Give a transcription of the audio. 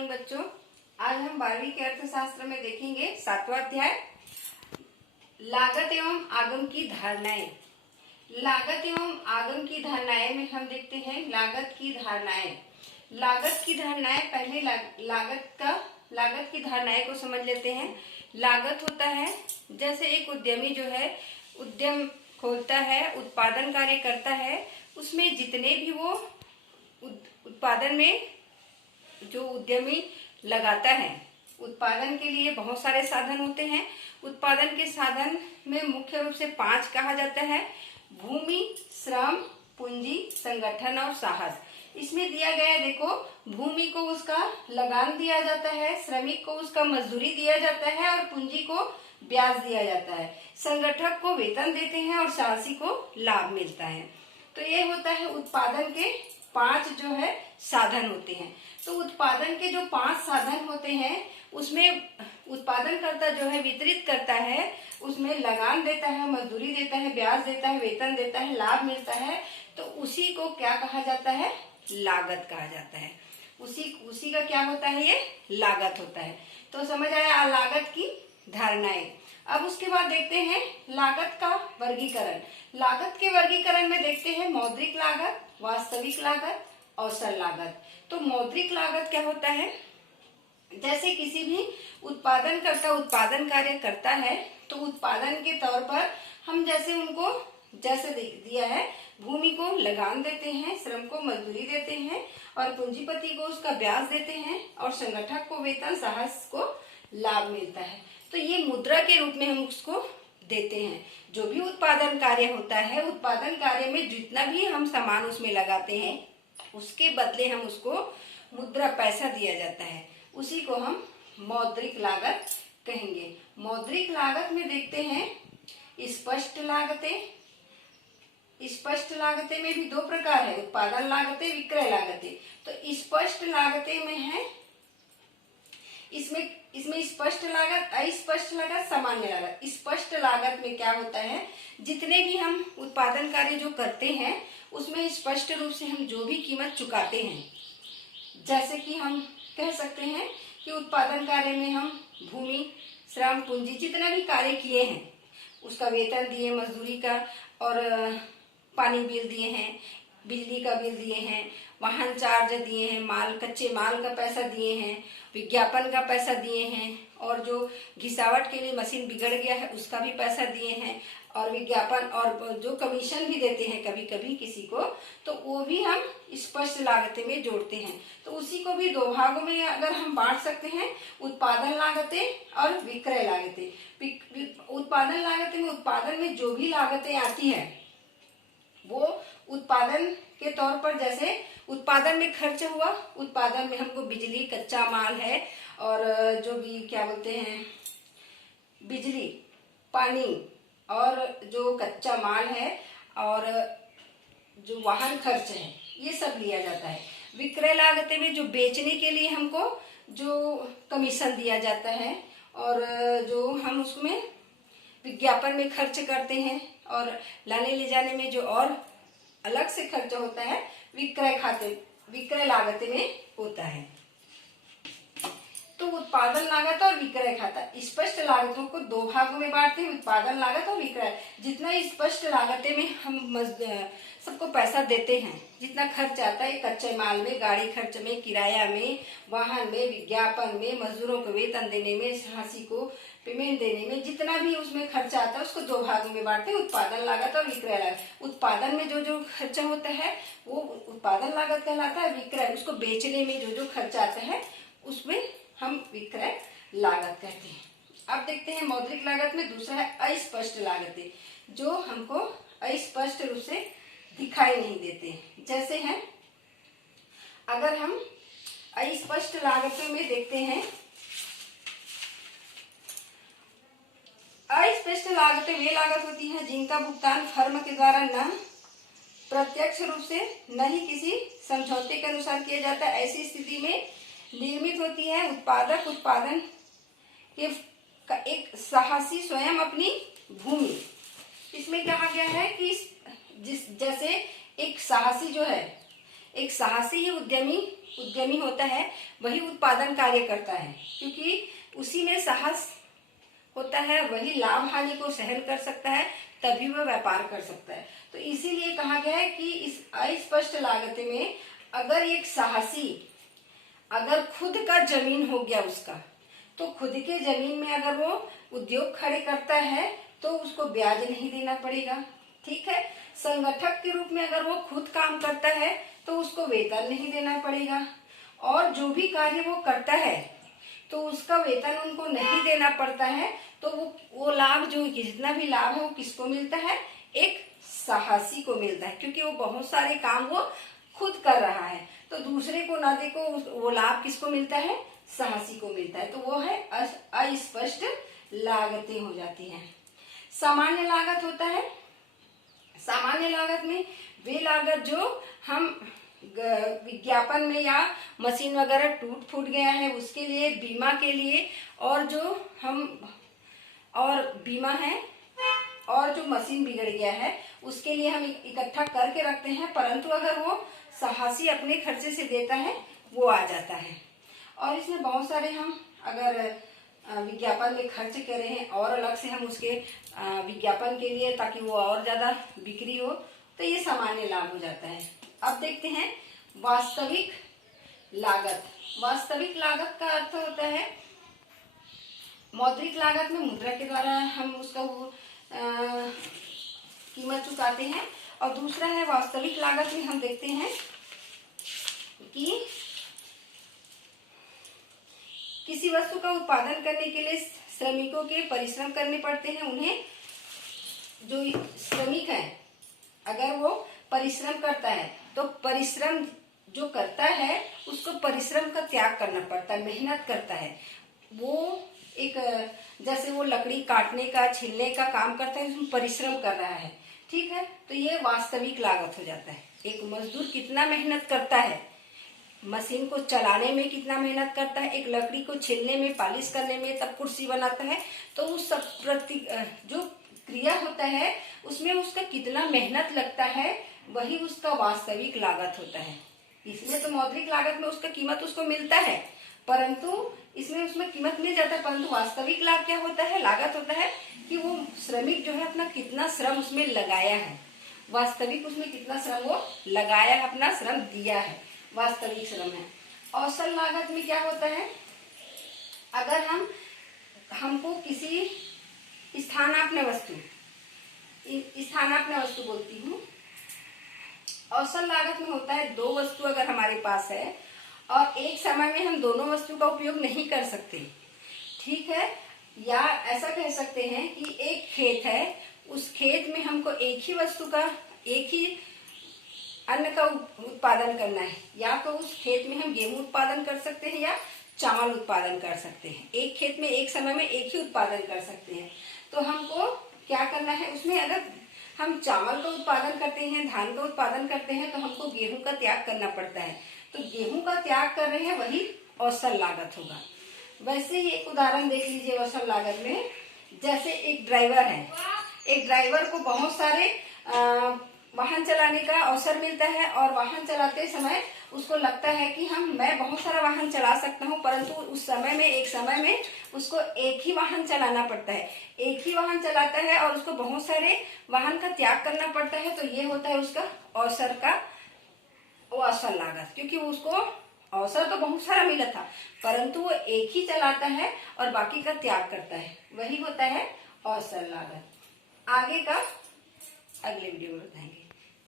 Morning बच्चों। आज हम 12वीं के अर्थशास्त्र में देखेंगे 7वां अध्याय लागत एवं आगम की धारणाएं। लागत एवं आगम की धारणाएं में हम देखते हैं लागत की धारणाएं। लागत की धारणाएं पहले लागत की धारणाएं को समझ लेते हैं। लागत होता है जैसे एक उद्यमी जो है उद्यम खोलता है, उत्पादन कार्य करता है, उसमें जितने भी वो उत्पादन में जो उद्यमी लगाता है, उत्पादन के लिए बहुत सारे साधन होते हैं। उत्पादन के साधन में मुख्य रूप से 5 कहा जाता है: भूमि, श्रम, पूंजी, संगठन और साहस। इसमें दिया गया है, देखो, भूमि को उसका लगान दिया जाता है, श्रमिक को उसका मजदूरी दिया जाता है और पूंजी को ब्याज दिया जाता है, संगठक को वेतन देते हैं और साहसी को लाभ मिलता है। तो ये होता है उत्पादन के 5 जो है साधन होते हैं। तो उत्पादन के जो 5 साधन होते हैं उसमें उत्पादनकर्ता जो है वितरित करता है, उसमें लगान देता है, मजदूरी देता है, ब्याज देता है, वेतन देता है, लाभ मिलता है। तो उसी को क्या कहा जाता है? लागत कहा जाता है। उसी का क्या होता है? ये लागत होता है। तो समझ आया लागत की धारणाएं। अब उसके बाद देखते हैं लागत का वर्गीकरण। लागत के वर्गीकरण में देखते हैं मौद्रिक लागत, वास्तविक लागत, अवसर लागत। तो मौद्रिक लागत क्या होता है? जैसे किसी भी उत्पादनकर्ता उत्पादन कार्य करता है तो उत्पादन के तौर पर हम जैसे उनको जैसे दिया है, भूमि को लगान देते हैं, श्रम को मजदूरी देते हैं और पूंजीपति को उसका ब्याज देते हैं और संगठक को वेतन, साहस को लाभ मिलता है। तो ये मुद्रा के रूप में हम उसको देते हैं। जो भी उत्पादन कार्य होता है, उत्पादन कार्य में जितना भी हम सामान उसमें लगाते हैं उसके बदले हम उसको मुद्रा पैसा दिया जाता है, उसी को हम मौद्रिक लागत कहेंगे। मौद्रिक लागत में देखते हैं स्पष्ट लागतें। स्पष्ट लागतें में भी 2 प्रकार है, उत्पादन लागतें, विक्रय लागतें। तो स्पष्ट लागतें में है इसमें स्पष्ट लागत, अस्पष्ट लागत, सामान्य लागत। स्पष्ट लागत में क्या होता है? जितने भी हम उत्पादन कार्य जो करते हैं उसमें स्पष्ट रूप से हम जो भी कीमत चुकाते हैं, जैसे कि हम कह सकते हैं कि उत्पादन कार्य में हम भूमि, श्रम, पूंजी जितना भी कार्य किए हैं उसका वेतन दिए, मजदूरी का और पानी बिल दिए हैं, बिजली का बिल दिए हैं, वाहन चार्ज दिए हैं, कच्चे माल का पैसा दिए हैं, विज्ञापन का पैसा दिए हैं और जो घिसावट के लिए मशीन बिगड़ गया है उसका भी पैसा दिए हैं और विज्ञापन और जो कमीशन भी देते हैं कभी कभी किसी को, तो वो भी हम स्पष्ट लागतें में जोड़ते हैं। तो उसी को भी 2 भागों में अगर हम बांट सकते हैं, उत्पादन लागतें और विक्रय लागतें। उत्पादन लागतें में उत्पादन में जो भी लागतें आती है वो उत्पादन के तौर पर, जैसे उत्पादन में खर्च हुआ, उत्पादन में हमको बिजली, कच्चा माल है और जो भी क्या बोलते हैं, बिजली, पानी और जो कच्चा माल है और जो वाहन खर्च है, ये सब लिया जाता है। विक्रय लागतें में जो बेचने के लिए हमको जो कमीशन दिया जाता है और जो हम उसमें विज्ञापन में खर्च करते हैं और लाने ले जाने में जो और अलग से खर्चा होता है विक्रय लागत में होता है। तो उत्पादन लागत और विक्रय खाता। स्पष्ट लागतों को 2 भागों में बांटते हैं, उत्पादन लागत और विक्रय। जितना स्पष्ट लागतें में हम सबको पैसा देते हैं, जितना खर्च आता है कच्चे माल में, गाड़ी खर्च में, किराया में, वाहन में, विज्ञापन में, मजदूरों को वेतन देने में, साहसी को पेमेंट देने में, जितना भी उसमें खर्चा आता है उसको 2 भागों में बांटते हैं, उत्पादन लागत और विक्रय लागत। उत्पादन में जो जो खर्चा होता है वो उत्पादन लागत कहलाता है। विक्रय, उसको बेचने में जो जो खर्चा आता है उसमें हम विक्रय लागत कहते हैं। अब देखते हैं मौद्रिक लागत में दूसरा है अस्पष्ट लागतें, जो हमको अस्पष्ट रूप से दिखाई नहीं देते। जैसे हैं, अगर हम अस्पष्ट लागतों में देखते हैं, अस्पष्ट लागतें वे लागत होती हैं जिनका भुगतान फर्म के द्वारा न प्रत्यक्ष रूप से न ही किसी समझौते के अनुसार किया जाता है। ऐसी स्थिति में निर्मित होती है। उत्पादक उत्पादन के एक साहसी स्वयं अपनी भूमि। इसमें कहा गया है कि जैसे एक साहसी जो है एक साहसी ही उद्यमी होता है, वही उत्पादन कार्य करता है, क्योंकि उसी में साहस होता है, वही लाभ हानि को सहन कर सकता है, तभी वह व्यापार कर सकता है। तो इसीलिए कहा गया है कि इस अस्पष्ट लागत में अगर एक साहसी अगर खुद का जमीन हो गया उसका, तो खुद के जमीन में अगर वो उद्योग खड़े करता है तो उसको ब्याज नहीं देना पड़ेगा। ठीक है, संगठक के रूप में अगर वो खुद काम करता है तो उसको वेतन नहीं देना पड़ेगा, और जो भी कार्य वो करता है तो उसका वेतन उनको नहीं देना पड़ता है। तो वो लाभ जो जितना भी लाभ है वो किसको मिलता है? एक साहसी को मिलता है, क्योंकि वो बहुत सारे काम वो खुद कर रहा है, तो दूसरे को ना देखो, वो लाभ किसको मिलता है? साहसी को मिलता है। तो वो है अस्पष्ट लागतें हो जाती हैं। सामान्य लागत होता है, सामान्य लागत में वे लागत जो हम विज्ञापन में या मशीन वगैरह टूट फूट गया है उसके लिए, बीमा के लिए, और जो हम और बीमा है, और जो मशीन बिगड़ गया है उसके लिए हम इकट्ठा करके रखते हैं, परंतु अगर वो साहसी अपने खर्चे से देता है वो आ जाता है। और इसमें बहुत सारे हम अगर विज्ञापन में खर्च करें हैं और अलग से हम उसके विज्ञापन के लिए, ताकि वो और ज्यादा बिक्री हो, तो ये सामान्य लाभ हो जाता है। अब देखते हैं वास्तविक लागत। वास्तविक लागत का अर्थ होता है, मौद्रिक लागत में मुद्रा के द्वारा हम उसका कीमत चुकाते हैं, और दूसरा है वास्तविक लागत में हम देखते हैं कि किसी वस्तु का उत्पादन करने के लिए श्रमिकों के परिश्रम करने पड़ते हैं। उन्हें जो श्रमिक है अगर वो परिश्रम करता है तो परिश्रम जो करता है उसको परिश्रम का त्याग करना पड़ता है, मेहनत करता है। वो एक जैसे वो लकड़ी काटने का, छीलने का काम करता है, उसमें परिश्रम कर रहा है। ठीक है, तो ये वास्तविक लागत हो जाता है। एक मजदूर कितना मेहनत करता है, मशीन को चलाने में कितना मेहनत करता है, एक लकड़ी को छीलने में, पालिश करने में, तब कुर्सी बनाता है, तो उस सब प्रति जो क्रिया होता है उसमें उसका कितना मेहनत लगता है, वही उसका वास्तविक लागत होता है। इसमें तो मौद्रिक लागत में उसका कीमत उसको मिलता है, परंतु इसमें उसमें कीमत मिल जाता है, परंतु वास्तविक लाभ क्या होता है? लागत होता है कि वो श्रमिक जो है अपना कितना श्रम उसमें लगाया है, वास्तविक उसमें कितना श्रम वो लगाया है, अपना श्रम दिया है, वास्तविक श्रम है। औसत लागत में क्या होता है? अगर हमको किसी स्थानापन्न वस्तु बोलती हूँ, औसत लागत में होता है दो वस्तु अगर हमारे पास है और एक समय में हम दोनों वस्तु का उपयोग नहीं कर सकते, ठीक है, या ऐसा कह सकते हैं कि एक खेत है, उस खेत में हमको एक ही वस्तु का, एक ही अन्न का उत्पादन करना है, या तो उस खेत में हम गेहूं उत्पादन कर सकते हैं या चावल उत्पादन कर सकते हैं। एक खेत में एक समय में एक ही उत्पादन कर सकते हैं। तो हमको क्या करना है, उसमें अगर हम चावल का उत्पादन करते हैं, धान का उत्पादन करते हैं, तो हमको गेहूं का त्याग करना पड़ता है। तो गेहूं का त्याग कर रहे हैं, वही औसत लागत होगा। वैसे ही एक उदाहरण देख लीजिए औसत लागत में, जैसे एक ड्राइवर है, एक ड्राइवर को बहुत सारे वाहन चलाने का अवसर मिलता है, और वाहन चलाते समय उसको लगता है कि मैं बहुत सारा वाहन चला सकता हूँ, परंतु उस समय में, एक समय में उसको एक ही वाहन चलाना पड़ता है। एक ही वाहन चलाता है और उसको बहुत सारे वाहन का त्याग करना पड़ता है, तो ये होता है उसका औसत लागत, क्योंकि उसको अवसर तो बहुत सारा मिला था, परंतु वो एक ही चलाता है और बाकी का त्याग करता है, वही होता है औसत लागत। आगे का अगले वीडियो में बताएंगे।